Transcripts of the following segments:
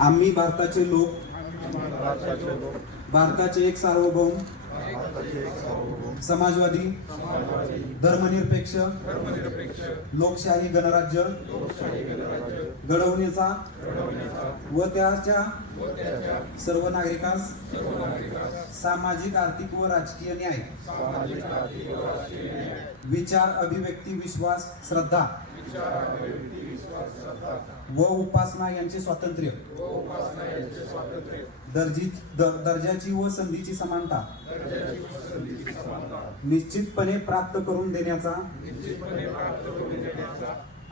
आम्ही भारताचे लोक. भारताचे एक सार्वभौम. समाजवादी. धर्मनिरपेक्ष. लोकशाही गणराज्य. घडवण्याचा. व त्याच्या सर्व नागरिकांस सामाजिक आर्थिक व राजकीय न्याय. विचार अभिव्यक्ती विश्वास श्रद्धा. व उपासना यांचे स्वातंत्र्य. दर्जी दर्जाची व संधीची समानता. निश्चितपणे प्राप्त करून देण्याचा निश्चितपणे प्राप्त करून देण्याचा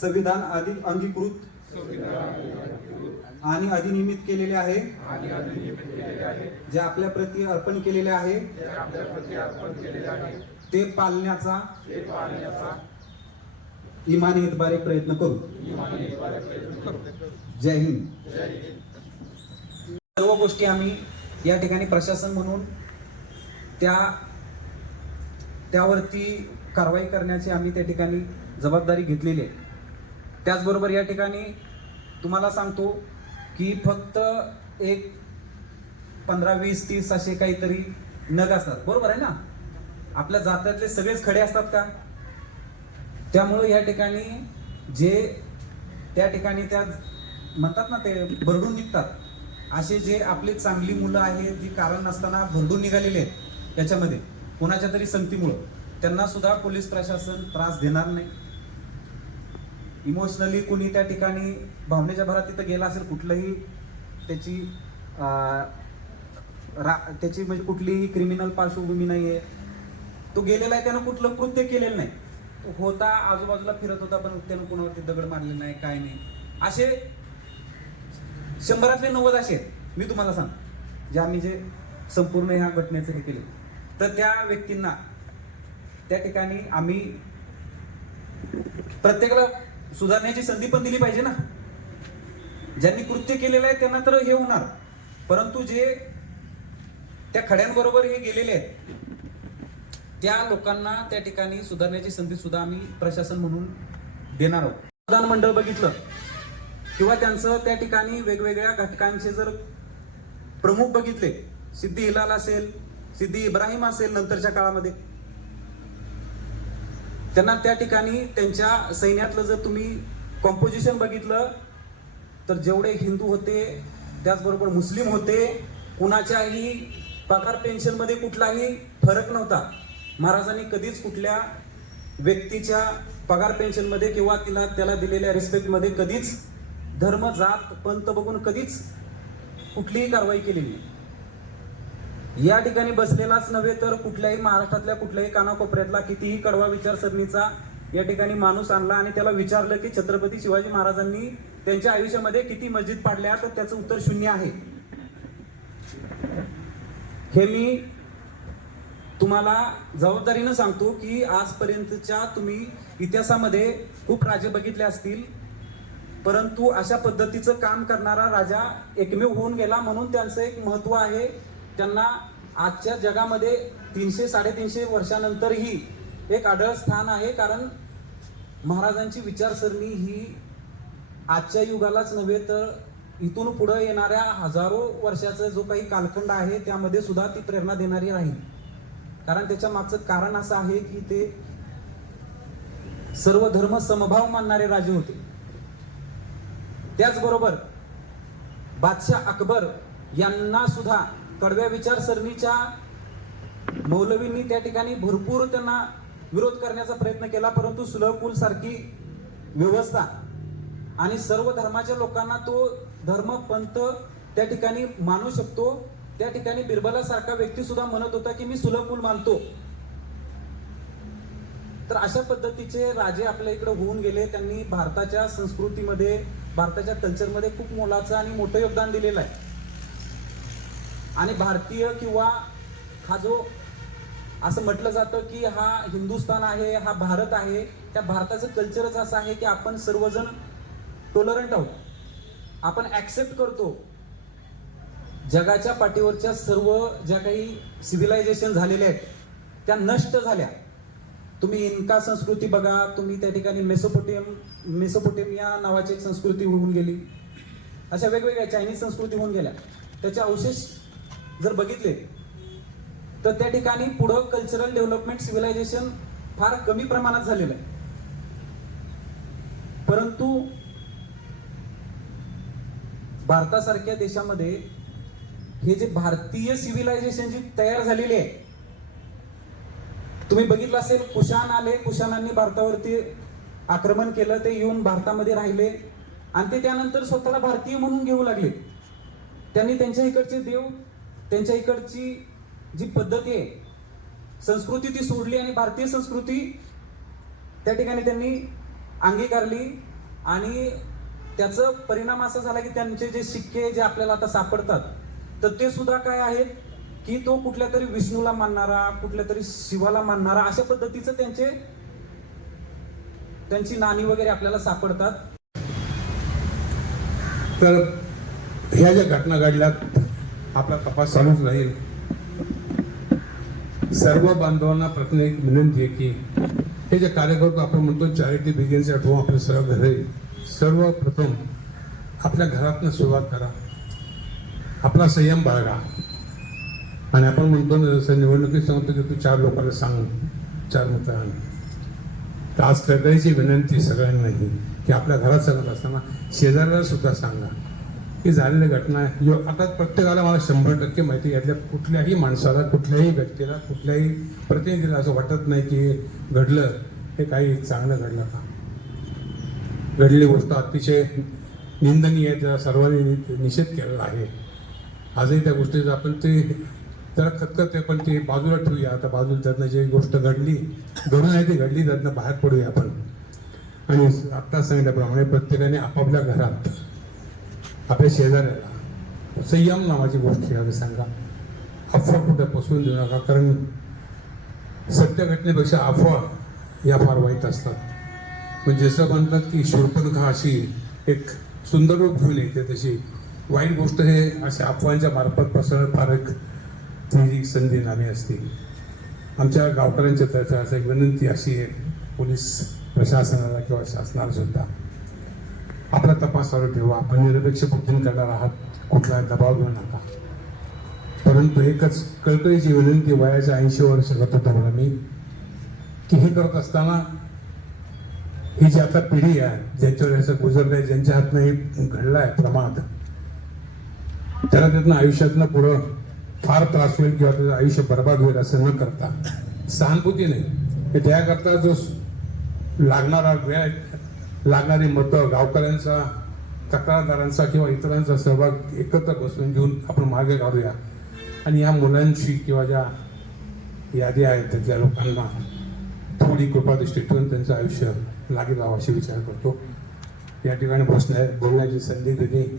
संविधान अधिक अंगीकृत आणि अधिनियमित केलेले आहे. जे आपल्या प्रती अर्पण केलेले आहे. ते पाळण्याचा ते इमानी इतबारे प्रयत्न करू. जय हिंद. सर्व गोष्टी आम्ही या ठिकाणी प्रशासन म्हणून त्या त्यावरती कारवाई करण्याची आम्ही त्या ठिकाणी जबाबदारी घेतलेली आहे. त्याचबरोबर या ठिकाणी तुम्हाला सांगतो की फक्त एक पंधरा वीस तीस असे काहीतरी नग असतात. बरोबर आहे ना? आपल्या जात्यातले सगळेच खडे असतात का? त्यामुळे या ठिकाणी जे त्या ठिकाणी त्या म्हणतात ना ते भरडून निघतात. असे जे आपले चांगली मुलं आहेत जी कारण नसताना भरडून निघालेले आहेत याच्यामध्ये कोणाच्या तरी संगतीमुळं. त्यांना सुद्धा पोलीस प्रशासन त्रास देणार नाही. इमोशनली कुणी त्या ठिकाणी भावनेच्या भरात तिथं गेला असेल कुठलंही त्याची रा- त्याची म्हणजे कुठलीही क्रिमिनल पार्श्वभूमी नाही आहे तो गेलेला आहे त्यानं कुठलं कृत्य केलेलं नाही. तो होता आजूबाजूला फिरत होता पण त्यानं कुणावरती दगड मारले नाही काय नाही. असे शंभरातले नव्वद असे आहेत. मी तुम्हाला सांग जे आम्ही जे संपूर्ण ह्या घटनेचं हे केले. तर त्या व्यक्तींना त्या ठिकाणी आम्ही प्रत्येकाला सुधारण्याची संधी पण दिली पाहिजे ना. ज्यांनी कृत्य केलेलं आहे त्यांना तर हे होणार. परंतु जे त्या खड्यांबरोबर हे गेलेले आहेत त्या लोकांना त्या ठिकाणी सुधारण्याची संधी सुद्धा आम्ही प्रशासन म्हणून देणार आहोत. मतदान मंडळ बघितलं किंवा त्यांचं त्या ठिकाणी वेगवेगळ्या घटकांचे जर प्रमुख बघितले सिद्धी हिलाल असेल सिद्धी इब्राहिम असेल नंतरच्या काळामध्ये त्यांना त्या ठिकाणी त्यांच्या सैन्यातलं जर तुम्ही कॉम्पोजिशन बघितलं तर जेवढे हिंदू होते त्याचबरोबर मुस्लिम होते कुणाच्याही पगार पेन्शनमध्ये कुठलाही फरक नव्हता महाराजांनी कधीच कुठल्या व्यक्तीच्या पगार पेन्शनमध्ये किंवा तिला त्याला दिलेल्या रिस्पेक्टमध्ये कधीच धर्म जात पंत बघून कधीच कुठलीही कारवाई केलेली नाही. या ठिकाणी बसलेलाच नव्हे तर कुठल्याही महाराष्ट्रातल्या कुठल्याही कानाकोपऱ्यातला कितीही कडवा विचारसरणीचा या ठिकाणी माणूस आणला आणि त्याला विचारलं की छत्रपती शिवाजी महाराजांनी त्यांच्या आयुष्यामध्ये किती मस्जिद पाडल्या? तर त्याचं उत्तर शून्य आहे. हे मी तुम्हाला जबाबदारीनं सांगतो की आजपर्यंतच्या तुम्ही इतिहासामध्ये खूप राजे बघितले असतील. परंतु अशा पद्धतीचं काम करणारा राजा एकमेव होऊन गेला म्हणून त्यांचं एक महत्त्व आहे. त्यांना आजच्या जगामध्ये तीनशे साडेतीनशे वर्षानंतरही एक आढळ स्थान आहे कारण महाराजांची विचारसरणी ही आजच्या युगालाच नव्हे तर इथून पुढे येणाऱ्या हजारो वर्षाचा जो काही कालखंड आहे त्यामध्ये सुद्धा ती प्रेरणा देणारी राहील. कारण त्याच्या मागचं कारण असं आहे की ते सर्व धर्म समभाव मानणारे राजे होते. त्याचबरोबर बादशाह अकबर यांना सुद्धा कडव्या विचारसरणीच्या मौलवींनी त्या ठिकाणी भरपूर त्यांना विरोध करण्याचा प्रयत्न केला परंतु सुलभपूल सारखी व्यवस्था आणि सर्व धर्माच्या लोकांना तो धर्म पंथ त्या ठिकाणी मानू शकतो. त्या ठिकाणी बिरबला सारखा व्यक्ती सुद्धा म्हणत होता की मी सुलभपूल मानतो. तर अशा पद्धतीचे राजे आपल्या इकडे होऊन गेले. त्यांनी भारताच्या संस्कृतीमध्ये भारताच्या कल्चरमध्ये खूप मोलाचं आणि मोठं योगदान दिलेलं आहे. आणि भारतीय किंवा हा जो असं म्हटलं जातं की हा हिंदुस्थान आहे हा भारत आहे त्या भारताचं कल्चरच असं आहे की आपण सर्वजण टोलरंट आहोत. आपण ॲक्सेप्ट करतो. जगाच्या पाठीवरच्या सर्व ज्या काही सिव्हिलायझेशन झालेल्या आहेत त्या नष्ट झाल्या. तुम्ही इन्का संस्कृती बघा तुम्ही त्या ठिकाणी मेसोपोटियम मेसोपोटेमिया नावाची एक संस्कृती होऊन गेली. अशा वेगवेगळ्या चायनीज संस्कृती होऊन गेल्या. त्याचे अवशेष जर बघितले तर त्या ठिकाणी पुढं कल्चरल डेव्हलपमेंट सिव्हिलायझेशन फार कमी प्रमाणात झालेलं आहे. परंतु भारतासारख्या देशामध्ये हे जे भारतीय सिव्हिलायझेशन जी तयार झालेली आहे तुम्ही बघितलं असेल कुशाण आले कुशाणांनी भारतावरती आक्रमण केलं ते येऊन भारतामध्ये राहिले आणि ते त्यानंतर स्वतःला भारतीय म्हणून घेऊ लागले. त्यांनी त्यांच्या इकडचे देव त्यांच्या इकडची जी पद्धती आहे संस्कृती ती सोडली आणि भारतीय संस्कृती त्या ठिकाणी त्यांनी अंगीकारली आणि त्याचं परिणाम असा झाला की त्यांचे जे शिक्के जे आपल्याला आता सापडतात तर ते सुद्धा काय आहेत की तो कुठल्या तरी विष्णूला मानणारा कुठल्या तरी शिवाला मानणारा अशा पद्धतीचं त्यांचे त्यांची नाणी वगैरे आपल्याला सापडतात. तर ह्या ज्या घटना घडल्यात आपला तपास चालूच राहील. सर्व बांधवांना प्रथम एक विनंती आहे की हे जे कार्य करतो आपण म्हणतो चॅरिटी बिगिन्स ॲट होम सर्व घरे सर्वप्रथम आपल्या घरातनं सुरुवात करा. आपला संयम बाळगा. आणि आपण म्हणतो ना जसं निवडणुकीत सांगतो की तू चार लोकांना सांग चार मतं तर आज करण्याची विनंती सगळ्यांनाही की आपल्या घरात सांगत असताना शेजाऱ्याला सुद्धा सांगा. की झालेली घटना यो आता प्रत्येकाला मला शंभर टक्के माहिती आहे. यातल्या कुठल्याही माणसाला कुठल्याही व्यक्तीला कुठल्याही प्रतिनिधीला असं वाटत नाही की घडलं हे काही चांगलं घडलं का? घडली गोष्ट अतिशय निंदनीय आहे त्याचा सर्वांनी नि- निषेध केलेला आहे. आजही त्या गोष्टीचं आपण ते जरा खतखत आहे पण ते बाजूला ठेवूया. आता बाजूला त्यातनं जी गोष्ट घडली घडून आहे ती घडली त्यातनं बाहेर पडूया आपण. आणि आत्ता सांगितल्याप्रमाणे प्रत्येकाने आपापल्या घरात आपल्या शेजाऱ्याला. संयम नावाची गोष्ट यावी सांगा. अफवा कुठे पसरून देऊ नका कारण सत्य घटनेपेक्षा अफवा या फार वाईट असतात. म्हणजे जसं म्हणतात की शूर्पणखा अशी एक सुंदर रूप घेऊन येते तशी वाईट गोष्ट हे अशा अफवांच्या मार्फत पसरणं फार एक ती संधी नामी असते. आमच्या गावकऱ्यांच्या त्याचा असं एक विनंती अशी आहे पोलीस प्रशासनाला किंवा शासनाला सुद्धा. आपला तपास चालू ठेवा. आपण निरपेक्ष बुद्धीन करणार आहात. कुठला दबाव घेऊ नका. परंतु एकच कळकळीची विनंती वयाच्या ऐंशी वर्ष करत होता मी. की हे करत असताना ही जी आता पिढी आहे ज्यांच्यावर गुजरलं आहे ज्यांच्या हातनं हे घडलाय प्रमाद त्याला त्यातनं आयुष्यातनं पुढं फार त्रास होईल किंवा त्याचं आयुष्य बर्बाद होईल असं न करता सहानुभूती नाही त्याकरता जो लागणारा वेळ लागणारी मतं गावकऱ्यांचा तक्रारदारांचा किंवा इतरांचा सहभाग एकत्र बसून घेऊन आपण मागे काढूया आणि या मुलांची किंवा ज्या यादी आहेत त्यातल्या लोकांना थोडी कृपादृष्टी ठेवून त्यांचं आयुष्य लागेल असे विचार करतो. या ठिकाणी बसण्या बोलण्याची संधी दिली